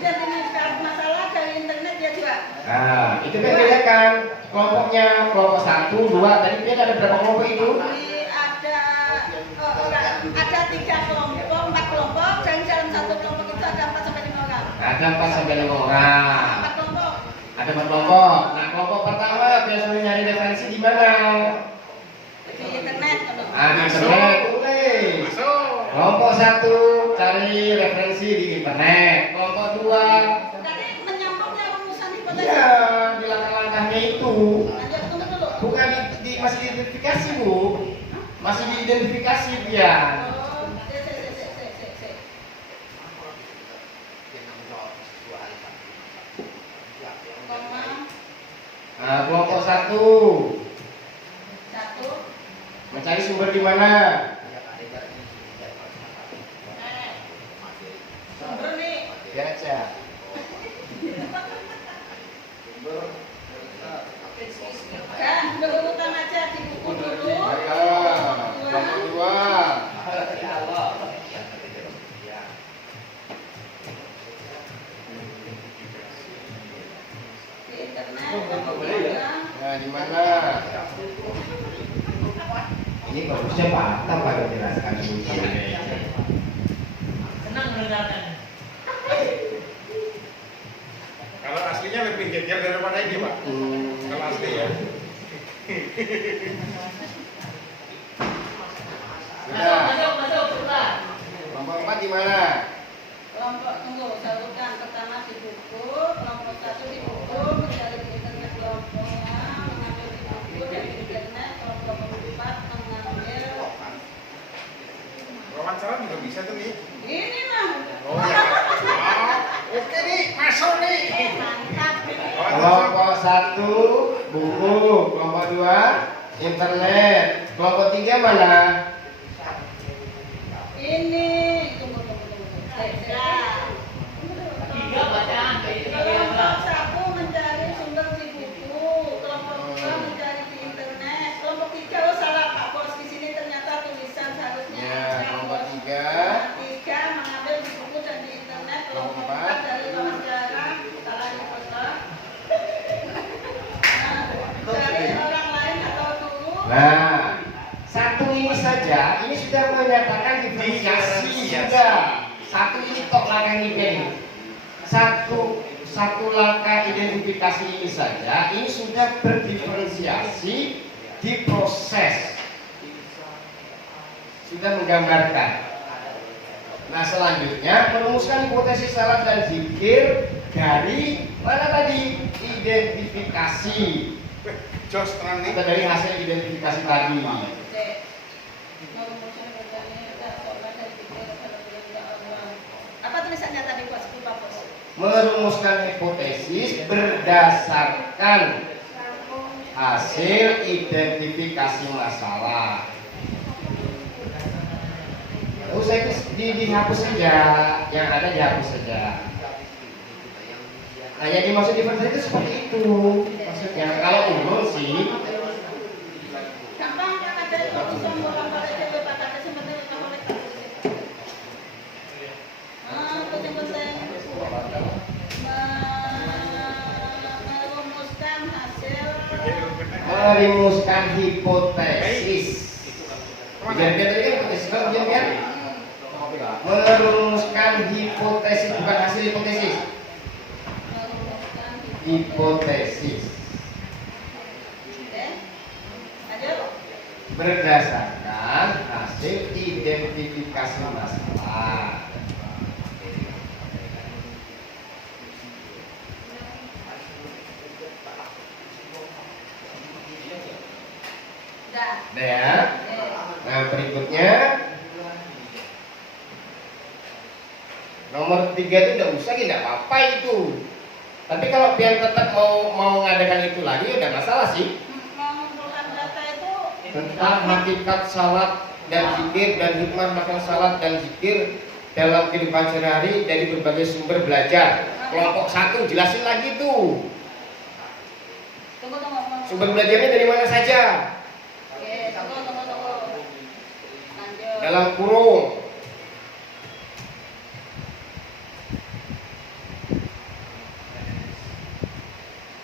identifikasi masalah dari internet ya juga. Nah itu kan beda kan? kelompoknya kelompok 1, 2, tadi dia ada berapa kelompok itu? Ini ada 3 kelompok, 4 kelompok, dan dalam satu kelompok itu ada 4 sampai 5 orang. Ada 4 sampai 5 orang. 4 kelompok. Ada 4 kelompok. Nah, kelompok pertama biasanya nyari referensi di mana? Di internet. Di internet, boleh. Kelompok 1 cari referensi di internet. Kelompok 2, Tadi menyambungnya rumusan hipotesis. iya, di langkah-langkahnya itu. Lanjut, tunggu dulu. Bukan masih diidentifikasi, Bu. Masih diidentifikasi dia. Oh, sik. Koma, Nah, kelompok 1 1, mencari sumber di mana? sumber nih. Biar aja. Dan berurutan aja di buku dulu. Kelompok 2. Di internet, kemudian Nah, di mana? Ini bagusnya Pak Atta Pak menjelaskan dulu. Senang mendengarkan. Kalau aslinya lebih geger daripada ini, Pak. Kalau asli ya. Sudah. Masuk, putar. Kelompok 4 di mana? kelompok tunggu saluran pertama di buku, kelompok 1 di buku, mencari di internet kelompoknya, mengambil di buku dari internet, kelompok 4 mengambil Wawancara juga bisa tuh nih. ini lah. Oh ya. Oke nih, masuk nih. Mantap. Kelompok 1 buku, kelompok 2 internet, kelompok 3 mana? Ini tunggu. Tiga bacaan. Kelompok 1 mencari sumber di buku, kelompok 2 mencari di internet, kelompok 3 oh salah Pak Bos di sini ternyata tulisan seharusnya. Ya, kelompok 3. 3 mengambil di buku dan di internet, kelompok 4 dari wawancara, salah di foto. Dari orang lain atau dulu. Nah, 1 ini saja, ini sudah menyatakan diferensiasi sudah. 1 ini tok langkah ini. Satu langkah identifikasi ini saja, ini sudah berdiferensiasi di proses. Sudah menggambarkan. Nah, selanjutnya merumuskan hipotesis syarat dan zikir dari mana tadi? Identifikasi. Jos terang nih. Kita dari hasil identifikasi tadi. Apa tulisannya tadi Pak Bos? Merumuskan hipotesis berdasarkan hasil identifikasi masalah. Usai dihapus saja, yang ada dihapus saja. Nah, yang dimaksud diferensiasi itu seperti itu. Maksudnya kalau umum sih, Gampang kan ada itu bisa bolak-balik ke Pak ada sebentar kamu lihat. Penting-penting merumuskan hasil merumuskan hipotesis. Biar tadi kan hipotesis kan biar merumuskan hipotesis bukan hasil hipotesis. Hipotesis Oke. Lanjut. berdasarkan hasil identifikasi masalah. Dah. Nah, ya. Nah, berikutnya nomor 3 itu udah usah, tidak apa-apa itu. Tapi kalau pian tetap mau ngadakan itu lagi, udah masalah sih. Mengumpulkan data itu Tentang hakikat salat dan zikir dan hikmah makan salat dan zikir dalam kehidupan sehari-hari dari berbagai sumber belajar. Kelompok 1 jelasin lagi tuh. tunggu. Sumber belajarnya dari mana saja? Oke, tunggu. Lanjut. Dalam kurung.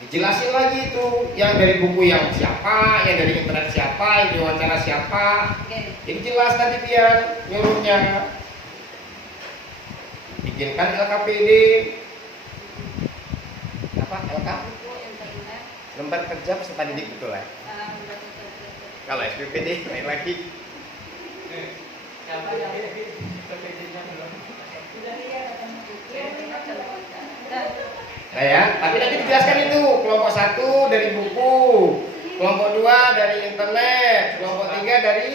Dijelasin lagi itu yang dari buku yang siapa, yang dari internet siapa, yang diwawancara siapa. Oke. Jadi jelas nanti dia nyuruhnya. Bikinkan LKPD. Apa LK? Buku internet. Lembar kerja peserta didik, betul ya? Kalau SPPD lain lagi. Nah ya, tapi nanti dijelaskan itu kelompok 1 dari buku, kelompok 2 dari internet, kelompok 3 dari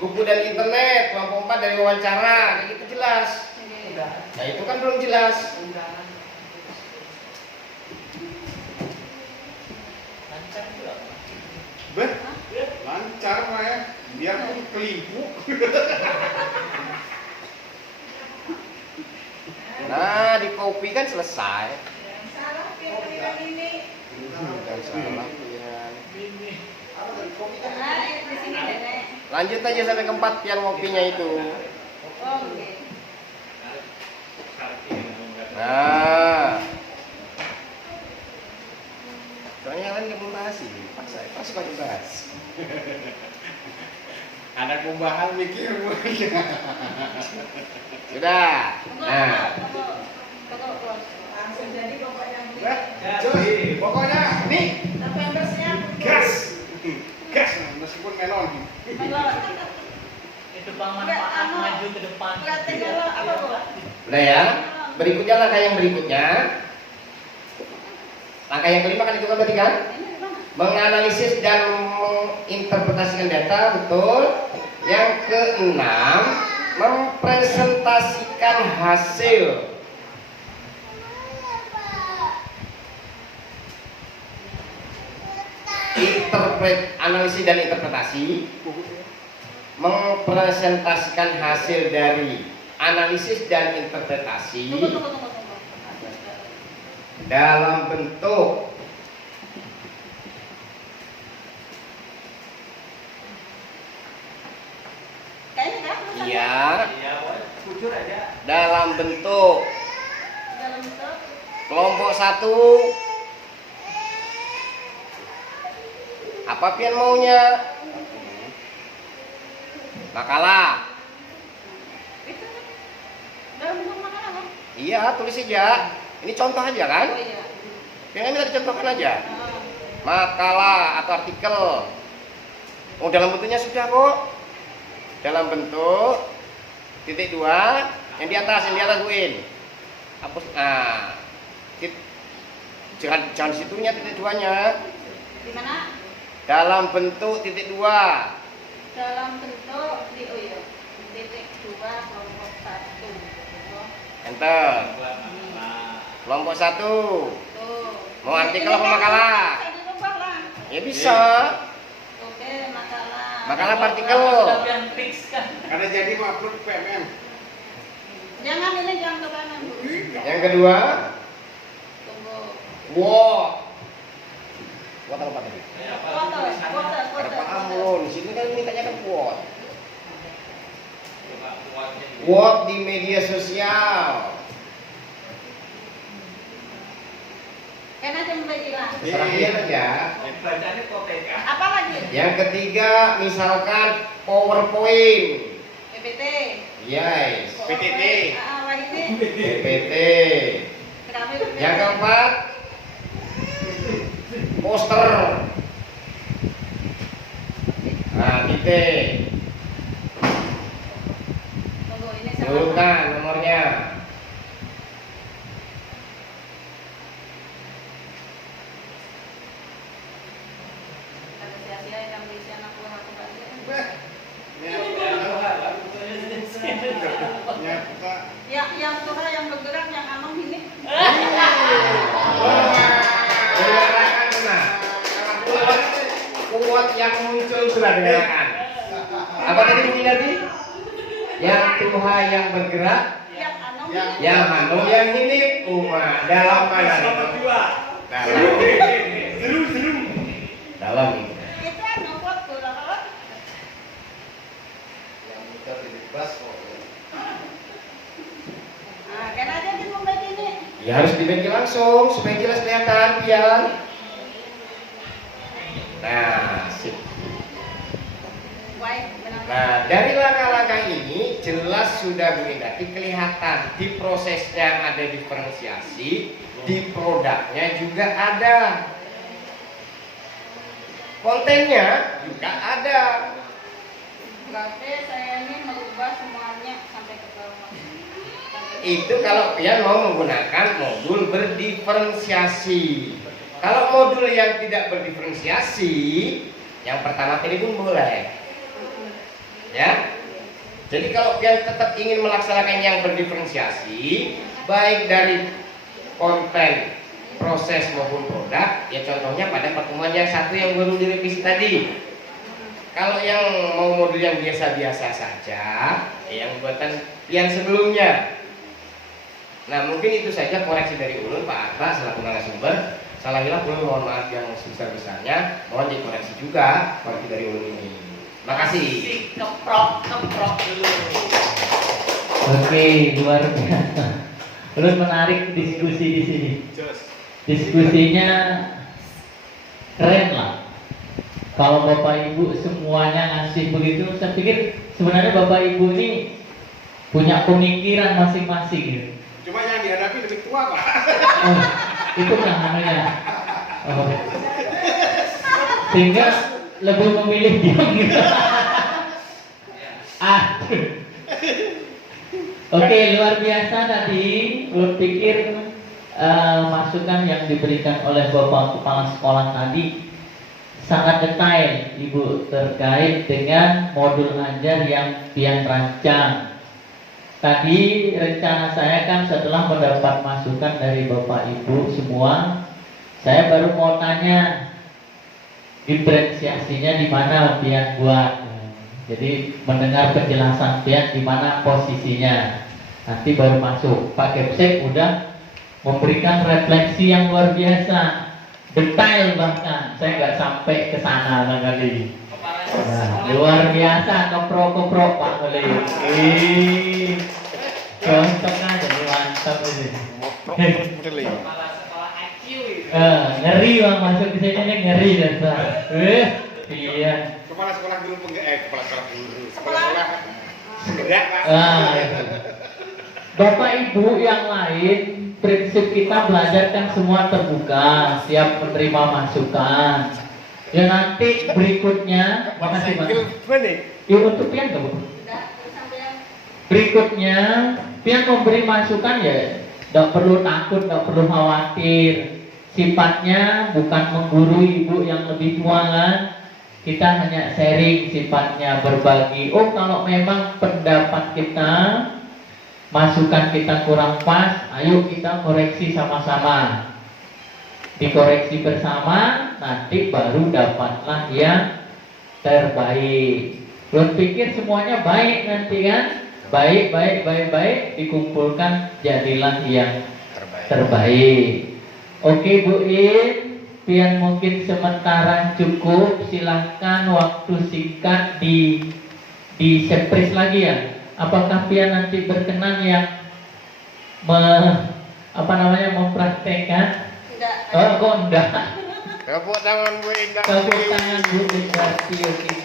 buku dan internet, kelompok 4 dari wawancara, kayak gitu jelas. Nah itu kan belum jelas. Beh, lancar mah ya. Biar kelimpuk. Nah di copy kan selesai. Salah pilihan ini. Jangan salah pilihan. Nah, di sini Nenek. Lanjut aja sampai keempat pian ngopinya itu. Oh, oke. Nah, soalnya yang lain nggak membahas sih, pas suka dibahas. Ada kumbahan mikir Sudah. Nah, Langsung jadi pokoknya beli. Jadi, pokoknya nih Novembersnya gas. Gas meskipun melon. melon. Itu bermanfaat maju ke depan. Latih melon apa Bu? udah ya. Berikutnya langkah yang berikutnya. Langkah yang kelima kan itu kan berarti kan? Ini di mana? Menganalisis dan menginterpretasikan data, betul. Yang keenam, mempresentasikan hasil. Analisis dan interpretasi, mempresentasikan hasil dari analisis dan interpretasi Tunggu. dalam bentuk Kayaknya kan? iya, Jujur aja. dalam bentuk Dalam bentuk kelompok 1. Apa pian maunya? Makalah. itu kan? Dalam bentuk makanan kan? Iya, tulis aja. Ini contoh aja kan? Oh iya. Yang minta dicontohkan aja. Ah. Makalah atau artikel. Oh, dalam bentuknya sudah kok. Dalam bentuk titik 2 yang di atas Win. Hapus. Nah, jangan situnya titik 2-nya. Di mana? Dalam bentuk titik 2. Dalam bentuk di oh iya. Titik 2 kelompok 1. Oh, Enter. Kelompok 1. tuh. Mau artikel apa makalah? Bisa dirubah lah. Ya bisa. Oke, makalah. Makalah partikel. Sudah pian fix kan. Karena jadi upload PMM. Jangan ini jangan ke kanan Bu. Yang kedua, Tunggu. what. What apa tadi? Foto. Amun, di sini kan mintanya kan what. What di media sosial. Kan aja mulai hilang. Terserah dia aja. Bacanya koteka. Apa lagi? Yang ketiga, misalkan PowerPoint. PPT. Yes. PTT. Ah, wah ini. PPT. Kenapa Yang keempat, poster. Nah, titik. Tunggu ini sama. Urutan nomornya. Kata sia-sia yang berisi anak buah aku balik. Beh, nyata. Ya, yang Tuhan yang bergerak yang aman ini. Gerakan benar. Kuat yang muncul sudah gerakan. Apa tadi bunyi tadi? Yang Tuhan yang bergerak, Yang anom. yang hanum, yang hinip. Dalam mana? Dalam ini. Itu anu kuat gula kalau. Yang muter di bebas kok. Ah, kan aja di mobil ini. Ya harus dibagi langsung supaya jelas kelihatan pian. Nah, sip. Baik, benar. Nah, dari langkah-langkah ini jelas sudah Bu Indati kelihatan di prosesnya ada diferensiasi, di produknya juga ada. Kontennya juga ada. Berarti saya ini merubah semuanya sampai ke bawah. Itu kalau pian mau menggunakan modul berdiferensiasi. Kalau modul yang tidak berdiferensiasi, yang pertama tadi pun boleh. Ya. Jadi kalau pian tetap ingin melaksanakan yang berdiferensiasi, baik dari konten, proses maupun produk, ya contohnya pada pertemuan yang satu yang baru direvisi tadi. Kalau yang mau modul yang biasa-biasa saja, yang buatan pian sebelumnya. Nah, mungkin itu saja koreksi dari Ulun, Pak Arta selaku narasumber. Salah hilaf Ulun mohon maaf yang sebesar-besarnya. Mohon dikoreksi juga koreksi dari Ulun ini. Makasih. Keprok dulu. Oke, luar biasa. Terus menarik diskusi di sini. Diskusinya keren lah. Kalau Bapak Ibu semuanya ngasih begitu, saya pikir sebenarnya Bapak Ibu ini punya pemikiran masing-masing gitu. Cuma yang dihadapi lebih tua, Pak. Oh, itu kan namanya. Oh. Sehingga lebih memilih diam gitu. Oke, luar biasa tadi. Belum pikir masukan yang diberikan oleh Bapak Kepala Sekolah tadi sangat detail, Ibu, terkait dengan modul ajar yang pian rancang. Tadi rencana saya kan setelah mendapat masukan dari Bapak Ibu semua, saya baru mau tanya diferensiasinya di mana pian buat. Jadi mendengar penjelasan pian di mana posisinya. Nanti baru masuk. Pak Kepsek udah memberikan refleksi yang luar biasa. Detail bahkan, saya nggak sampai ke sana kali. Nah, luar biasa, keprok Pak Kali. Cocok aja, mantap ini. Ngeri Bang, masuk di sini nih ngeri dan iya. Kepala sekolah guru kepala sekolah guru. Kepala sekolah gerak, Pak. Bapak Ibu yang lain, prinsip kita belajar kan semua terbuka, siap menerima masukan. Ya nanti berikutnya, makasih Pak. Ya untuk pian nggak Bu? Berikutnya, pian memberi masukan ya, tidak perlu takut, tidak perlu khawatir. Sifatnya bukan menggurui Ibu yang lebih tua kan. Kita hanya sharing sifatnya, berbagi. Oh kalau memang pendapat kita, masukan kita kurang pas, ayo kita koreksi sama-sama. Dikoreksi bersama, nanti baru dapatlah yang terbaik. Belum pikir semuanya baik nanti kan? Baik, dikumpulkan jadilah yang terbaik. Oke Bu In, pian mungkin sementara cukup. Silahkan waktu singkat di surprise lagi ya. Apakah pian nanti berkenan yang mempraktekkan? Tidak. Oh, kok enggak? Tepuk tangan Bu Indah. Tepuk tangan Bu Indah. Oke.